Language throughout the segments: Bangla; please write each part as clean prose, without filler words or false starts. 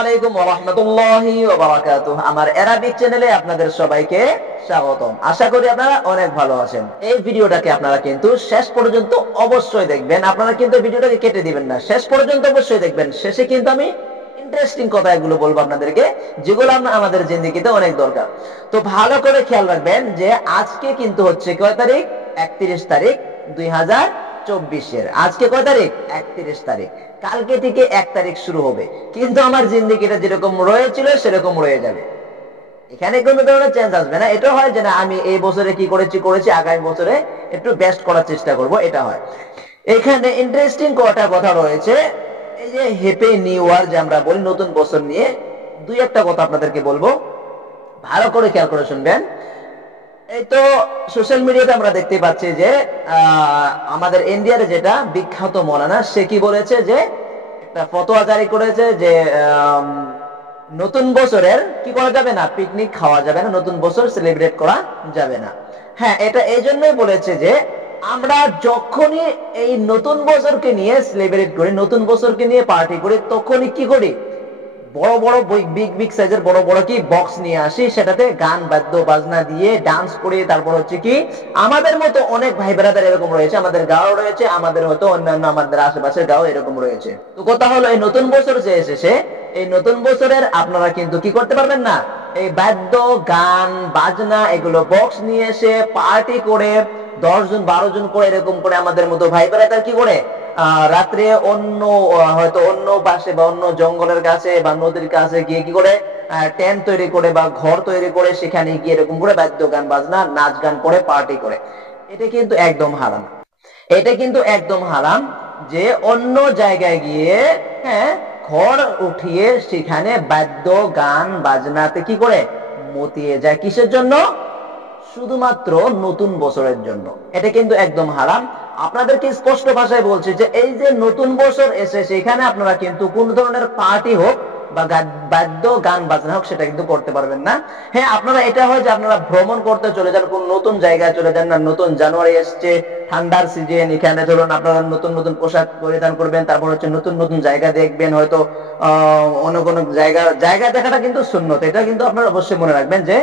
আলাইকুম ওয়া রাহমাতুল্লাহি ওয়া বারাকাতুহু। আমার অ্যারাবিক চ্যানেলে আপনাদের সবাইকে স্বাগতম। আশা করি আপনারা অনেক ভালো আছেন। এই ভিডিওটাকে আপনারা কিন্তু শেষ পর্যন্ত অবশ্যই দেখবেন। আপনারা কিন্তু ভিডিওটাকে কেটে দিবেন না, শেষ পর্যন্ত অবশ্যই দেখবেন। শেষে কিন্তু আমি ইন্টারেস্টিং কথা এগুলো বলবো আপনাদেরকে, যেগুলো আমাদের জিন্দেগিতে অনেক দরকার। তো ভালো করে খেয়াল রাখবেন যে আজকে কিন্তু হচ্ছে কয় তারিখ? 31 তারিখ 2024-এর। আজকে কয় তারিখ? 31 তারিখ। কালকে থেকে 1 তারিখ শুরু হবে, কিন্তু আমার জিন্দেগিটা যেরকম রয়েছিল সেরকম রয়ে যাবে। এখানে কোনো ধরনের চেঞ্জ আসবে না। এটা হয় যে না আমি এই বছরে কি করেছি আগামী বছরে একটু বেস্ট করার চেষ্টা করব, এটা হয়। এখানে ইন্টারেস্টিং কটা কথা রয়েছে। এই যে হ্যাপি নিউ ইয়ার যে আমরা বলি, নতুন বছর নিয়ে দুই একটা কথা আপনাদেরকে বলবো, ভালো করে খেয়াল করে শুনবেন। এই তো সোশ্যাল মিডিয়াতে আমরা দেখতে পাচ্ছি যে আমাদের ইন্ডিয়ার যেটা বিখ্যাত মৌলানা, সে কি বলেছে যে একটা ফতোয়া জারি করেছে যে নতুন বছরের কি করা যাবে না, পিকনিক খাওয়া যাবে না, নতুন বছর সেলিব্রেট করা যাবে না। হ্যাঁ, এটা এই জন্যই বলেছে যে আমরা যখনই এই নতুন বছরকে নিয়ে সেলিব্রেট করি, নতুন বছরকে নিয়ে পার্টি করি, তখনই কি করি, বড় বড় বিগ বিগ সাইজের বড় বড় কি বক্স নিয়ে আসি, সেটাতে গান বাদ্য বাজনা দিয়ে ডান্স করে, তারপর হচ্ছে কি আমাদের মতো অনেক ভাই বেড়াদার এরকম রয়েছে, আমাদের গাঁও রয়েছে, আমাদের হয়তো অন্যান্য আমাদের আশেপাশের গাঁও এরকম রয়েছে। তো কথা হলো এই নতুন বছর যে এসেছে, এই নতুন বছরের আপনারা কিন্তু কি করতে পারবেন না, এই বাদ্য গান বাজনা এগুলো বক্স নিয়ে এসে পার্টি করে 10 জন 12 জন করে এরকম করে আমাদের মতো ভাই বেড়াদার কি করে রাত্রে অন্য হয়তো অন্য পাশে বা অন্য জঙ্গলের কাছে বা নদীর কাছে গিয়ে কি করে টেন্ট তৈরি করে বা ঘর তৈরি করে সেখানে গিয়ে এরকম করে বাদ্য গান বাজনা নাচ গান করে পার্টি করে। এটা কিন্তু একদম হারাম। এটা কিন্তু একদম হারাম যে অন্য জায়গায় গিয়ে, হ্যাঁ, ঘর উঠিয়ে সেখানে বাদ্য গান বাজনাতে কি করে মতিয়ে যায়। কিসের জন্য? শুধুমাত্র নতুন বছরের জন্য। এটা কিন্তু একদম হারাম। আপনাদেরকে স্পষ্ট ভাষায় বলছি যে এই যে নতুন বছর এসে সেখানে আপনারা কিন্তু কোন ধরনের পার্টি হোক বা বাদ্য গান বাজনা হোক সেটা কিন্তু করতে পারবেন না। হ্যাঁ, আপনারা এটা হয় যে আপনারা ভ্রমণ করতে চলে যান, কোন নতুন জায়গায় চলে যান, না নতুন জানুয়ারি এসছে, ঠান্ডার সিজন, এখানে ধরুন আপনারা নতুন নতুন পোশাক পরিধান করবেন, তারপর হচ্ছে নতুন নতুন জায়গা দেখবেন, হয়তো অন্য কোনো জায়গা দেখাটা কিন্তু সুন্নত। এটা কিন্তু আপনারা অবশ্যই মনে রাখবেন যে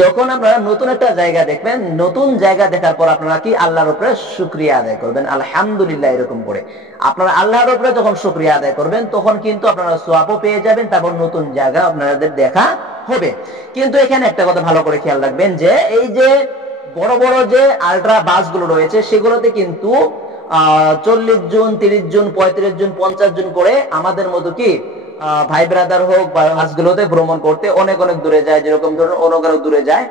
যখন আপনারা নতুন একটা জায়গা দেখবেন, নতুন জায়গা দেখার পর আপনারা কি আল্লাহর উপরে শুকরিয়া আদায় করবেন, আলহামদুলিল্লাহ এরকম করে। আপনারা আল্লাহর উপরে যখন শুকরিয়া আদায় করবেন তখন কিন্তু আপনারা সওয়াবও পেয়ে যাবেন, তারপর নতুন জায়গা আপনাদের দেখা হবে। কিন্তু এখানে একটা কথা ভালো করে খেয়াল রাখবেন যে এই যে বড় বড় যে আল্ট্রা বাসগুলো রয়েছে সেগুলোতে কিন্তু 40 জন 30 জন 35 জন 50 জন করে আমাদের মতো কি ভাই ব্রাদার হোক বা বাসগুলোতে ভ্রমণ করতে অনেক অনেক দূরে যায়, যেরকম ধরুন অনেক অনেক দূরে যায়।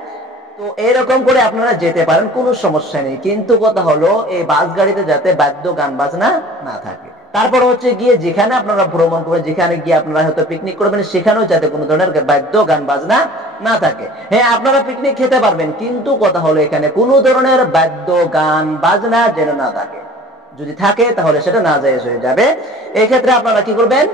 তো এরকম করে আপনারা যেতে পারেন, কোনো সমস্যা নেই। কিন্তু কথা হলো এই বাস গাড়িতে যাতে বাদ্য গান বাজনা না থাকে। তারপর হচ্ছে গিয়ে যেখানে আপনারা ভ্রমণ করবেন, যেখানে গিয়ে আপনারা হয়তো পিকনিক করবেন, সেখানেও যাতে কোনো ধরনের বাদ্য গান বাজনা না থাকে। হ্যাঁ, আপনারা পিকনিক খেতে পারবেন, কিন্তু কথা হলো এখানে কোনো ধরনের বাদ্য গান বাজনা যেন না থাকে। যদি থাকে তাহলে সেটা নাজায়েজ হয়ে যাবে। এই ক্ষেত্রে আপনারা কি করবেন,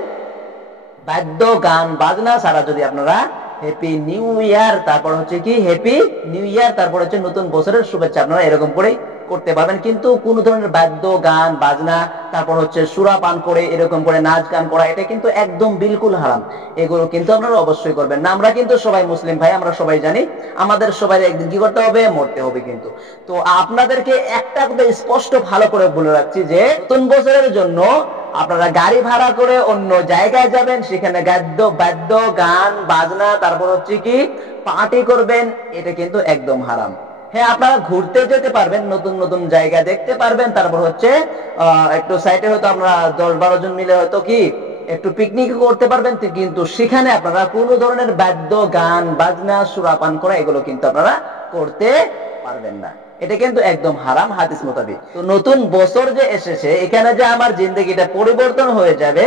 বাদ্য গান বাজনা ছাড়া যদি আপনারা হ্যাপি নিউ ইয়ার, তারপর হচ্ছে কি হ্যাপি নিউ ইয়ার, তারপর হচ্ছে নতুন বছরের শুভেচ্ছা আপনারা এরকম করে করতে পারবেন। কিন্তু কোন ধরনের বাদ্য গান বাজনা, তারপর হচ্ছে সুরা পান করে এরকম করে নাচ গান করা, এটা কিন্তু একদম বিলকুল হারাম। এগুলো কিন্তু আপনারা অবশ্যই করবেন না। আমরা কিন্তু সবাই মুসলিম ভাই, আমরা সবাই জানি আমাদের সবাই একদিন কি করতে হবে, মরতে হবে। কিন্তু তো আপনাদেরকে একটা কথা স্পষ্ট ভালো করে বলে রাখছি যে নতুন বছরের জন্য আপনারা গাড়ি ভাড়া করে অন্য জায়গায় যাবেন, সেখানে বাদ্য গান বাজনা তারপর হচ্ছে কি পার্টি করবেন, এটা কিন্তু একদম হারাম। হ্যাঁ, আপনারা ঘুরতে যেতে পারবেন, নতুন নতুন জায়গা দেখতে পারবেন, তারপর হচ্ছে একটু সাইডে হয়তো আপনারা 10-12 জন মিলে হয়তো কি একটু পিকনিক করতে পারবেন, কিন্তু সেখানে আপনারা কোনো ধরনের বাদ্য গান বাজনা সুরাপান করা এগুলো কিন্তু আপনারা করতে পারবেন না। এটা কিন্তু একদম হারাম হাদিস মোতাবেক। তো নতুন বছর যে এসেছে, এখানে যে আমার জিন্দেগিটা পরিবর্তন হয়ে যাবে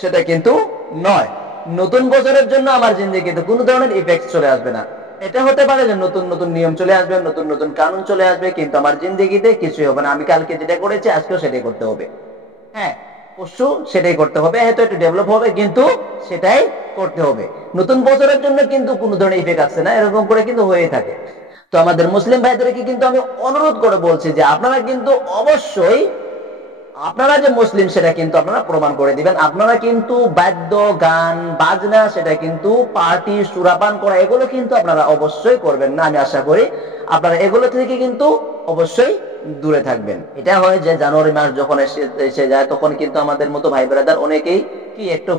সেটা কিন্তু নয়। নতুন বছরের জন্য আমার জিন্দেগিতে কোনো ধরনের ইফেক্ট চলে আসবে না। এটা হতে পারে যে নতুন নতুন নিয়ম চলে আসবে, নতুন নতুন কানুন চলে আসবে, কিন্তু আমার জিন্দেগিতে কিছুই হবে না। আমি কালকে যেটা করেছি আজকেও সেটাই করতে হবে। হ্যাঁ, পরশু সেটাই করতে হবে, হয়তো একটু ডেভেলপ হবে কিন্তু সেটাই করতে হবে। নতুন বছরের জন্য কিন্তু কোনো ধরনের ইফেক্ট আসছে না, এরকম করে কিন্তু হয়ে থাকে। তো আমাদের মুসলিম ভাইদেরকে কিন্তু আমি অনুরোধ করে বলছি যে আপনারা কিন্তু অবশ্যই আপনারা যে মুসলিম সেটা কিন্তু আপনারা প্রমাণ করে দিবেন। আপনারা কিন্তু বাদ্য গান বাজনা সেটা কিন্তু পার্টি সুরাপান করা এগুলো কিন্তু আপনারা অবশ্যই করবেন না। আমি আশা করি আপনারা এগুলো থেকে কিন্তু অবশ্যই দূরে থাকবেন। এটা হয় যে জানুয়ারি মাস যখন এসে যায় তখন কিন্তু আমাদের মতো ভাই ব্রাদার অনেকেই কি একটু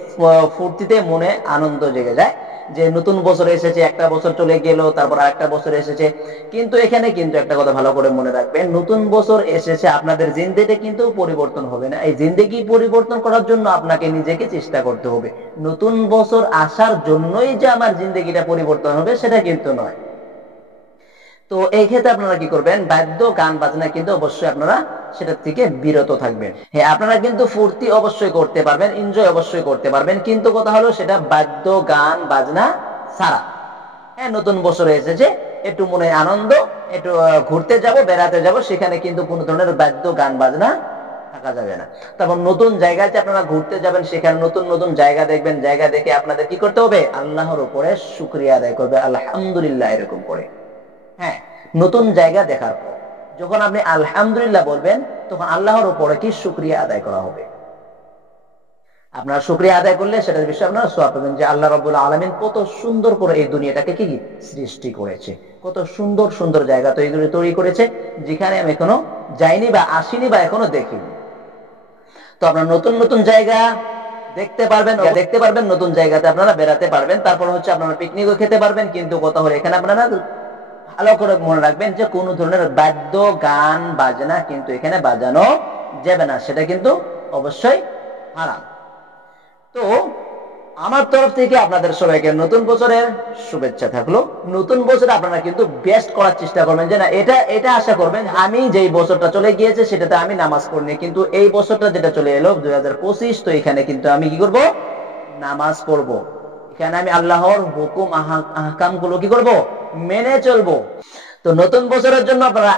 ফুর্তিতে মনে আনন্দ জেগে যায় যে নতুন বছর এসেছে, একটা বছর চলে গেল, তারপর আরেকটা বছর এসেছে। কিন্তু এখানে কিন্তু একটা কথা ভালো করে মনে রাখবেন, নতুন বছর এসেছে, আপনাদের জিন্দেগি কিন্তু পরিবর্তন হবে না। এই জিন্দেগি পরিবর্তন করার জন্য আপনাকে নিজেকে চেষ্টা করতে হবে। নতুন বছর আসার জন্যই যে আমার জিন্দেগিটা পরিবর্তন হবে সেটা কিন্তু নয়। তো এই ক্ষেত্রে আপনারা কি করবেন, বাদ্য গান বাজনা কিন্তু অবশ্যই আপনারা সেটা থেকে বিরত থাকবেন। হ্যাঁ, আপনারা কিন্তু ফুর্তি অবশ্যই করতে পারবেন, এনজয় অবশ্যই করতে পারবেন, কিন্তু কথা হলো সেটা বাদ্য গান বাজনা ছাড়া। হ্যাঁ, নতুন বছর এসেছে, একটু মনে আনন্দ, একটু ঘুরতে যাব, বেড়াতে যাব, সেখানে কিন্তু কোনো ধরনের বাদ্য গান বাজনা থাকা যাবে না। তারপর নতুন জায়গাতে আপনারা ঘুরতে যাবেন, সেখানে নতুন নতুন জায়গা দেখবেন, জায়গা দেখে আপনাদের কি করতে হবে, আল্লাহর উপরে শুকরিয়া আদায় করবে, আলহামদুলিল্লাহ এরকম করে। হ্যাঁ, নতুন জায়গা দেখার পর যখন আপনি আলহামদুলিল্লাহ বলবেন তখন আল্লাহর উপরে কি শুকরিয়া আদায় করা হবে। আপনারা শুকরিয়া আদায় করলে সেটার বিষয়ে আপনারা সওয়াব পাবেন যে আল্লাহ রাব্বুল আলামিন কত সুন্দর করে এই দুনিয়াটাকে কি সৃষ্টি করেছে, কত সুন্দর সুন্দর জায়গা তৈরি করেছে যেখানে আমি এখনো যাইনি বা আসিনি বা এখনো দেখিনি। তো আপনারা নতুন নতুন জায়গা দেখতে পারবেন, নতুন জায়গাতে আপনারা বেড়াতে পারবেন, তারপর হচ্ছে আপনারা পিকনিকও খেতে পারবেন। কিন্তু কথা হলো এখানে আপনারা ভালো করে মনে রাখবেন যে কোন ধরনের বাদ্য গান বাজনা কিন্তু এখানে বাজানো যাবে না, সেটা কিন্তু অবশ্যই হারাম। তো আমার তরফ থেকে আপনাদের সবাইকে নতুন বছরের শুভেচ্ছা থাকলো। নতুন বছরে আপনারা কিন্তু বেস্ট করার চেষ্টা করবেন, যে না এটা আশা করবেন আমি যেই বছরটা চলে গিয়েছে সেটাতে আমি নামাজ পড়িনি, কিন্তু এই বছরটা যেটা চলে এলো 2025, তো এখানে কিন্তু আমি কি করব, নামাজ পড়বো। এখানে আমি আল্লাহর হুকুম আহকাম গুলো কি করব, মেনে চলবো। তো নতুন বছরের জন্য আপনারা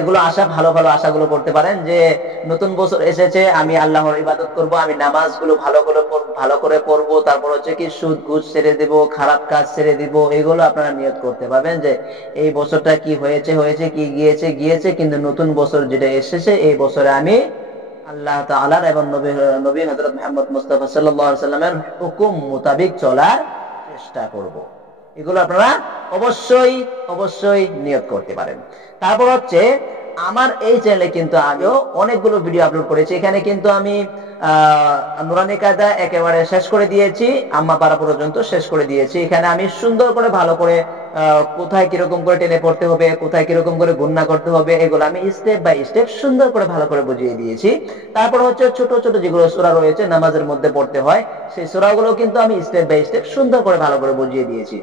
এগুলো আশা, ভালো ভালো আশাগুলো করতে পারেন যে নতুন বছর এসেছে, আমি আল্লাহর ইবাদত করব, আমি নামাজগুলো ভালো করে পড়বো, তারপর হচ্ছে কি সুদ ঘুষ ছেড়ে দেব, খারাপ কাজ ছেড়ে দিব। এগুলো আপনারা নিয়ত করতে পারবেন যে এই বছরটা কি হয়েছে, কি গিয়েছে, কিন্তু নতুন বছর যেটা এসেছে এই বছরে আমি আল্লাহ তাআলার এবং নবী হযরত মুহাম্মদ মুস্তাফা সাল্লাল্লাহু আলাইহি সাল্লামের হুকুম মোতাবেক চলার চেষ্টা করব। এগুলো আপনারা অবশ্যই নিয়ত করতে পারেন। তারপর হচ্ছে আমার এই চ্যানেলে কিন্তু আমিও অনেকগুলো ভিডিও আপলোড করেছি। এখানে কিন্তু আমি নুরানি কায়দা একেবারে শেষ করে দিয়েছি, আম্মা পারা পর্যন্ত শেষ করে দিয়েছি। এখানে আমি সুন্দর করে ভালো করে কোথায় কিরকম করে টেনে পড়তে হবে, কোথায় কিরকম করে গুণনা করতে হবে, এগুলো আমি স্টেপ বাই স্টেপ সুন্দর করে ভালো করে বুঝিয়ে দিয়েছি। তারপর হচ্ছে ছোট ছোট যেগুলো সূরা রয়েছে নামাজের মধ্যে পড়তে হয়, সেই সূরাগুলো কিন্তু আমি স্টেপ বাই স্টেপ সুন্দর করে ভালো করে বুঝিয়ে দিয়েছি।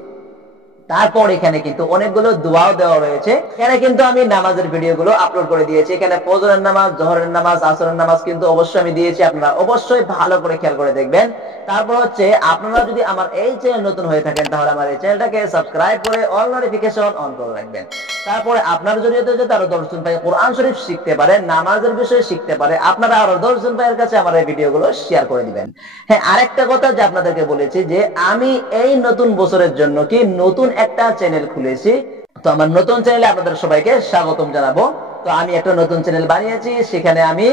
তারপর এখানে কিন্তু অনেকগুলো দোয়াও দেওয়া রয়েছে। এখানে কিন্তু আমি নামাজের ভিডিওগুলো আপলোড করে দিয়েছি। এখানে ফজরের নামাজ, জোহরের নামাজ, আসরের নামাজ কিন্তু অবশ্যই আমি দিয়েছি, আপনারা অবশ্যই ভালো করে খেয়াল করে দেখবেন। তারপর হচ্ছে আপনারা যদি আমার এই চ্যানেল নতুন হয়ে থাকেন তাহলে আমার এই চ্যানেলটাকে সাবস্ক্রাইব করে অল নোটিফিকেশন অন করে রাখবেন। তারপরে আপনার জরিয়তে যদি আরো 10 জন ভাই কোরআন শরীফ শিখতে পারে, নামাজের বিষয়ে শিখতে পারে, আপনারা আরো 10 জন ভাইয়ের কাছে আমার এই ভিডিওগুলো শেয়ার করে দিবেন। হ্যাঁ, আরেকটা কথা যে আপনাদেরকে বলেছি যে আমি এই নতুন বছরের জন্য কি নতুন একটা চ্যানেল খুলেছি। তো আমার নতুন চ্যানেলে আপনাদের সবাইকে স্বাগতম জানাবো। তো আমি একটা নতুন চ্যানেল বানিয়েছি, সেখানে আমি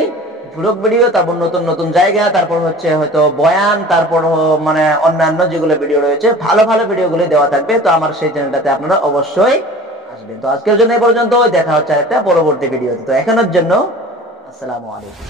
ভ্লগ ভিডিও, তারপর নতুন নতুন জায়গা, তারপর হচ্ছে হয়তো বয়ান, তারপর মানে অন্যান্য যেগুলো ভিডিও রয়েছে ভালো ভালো ভিডিওগুলো দেওয়া থাকবে। তো আমার সেই চ্যানেলটাতে আপনারা অবশ্যই আসবেন। তো আজকের জন্য এই পর্যন্ত, দেখা হচ্ছে একটা পরবর্তী ভিডিওতে। তো এখনের জন্য আসসালামু আলাইকুম।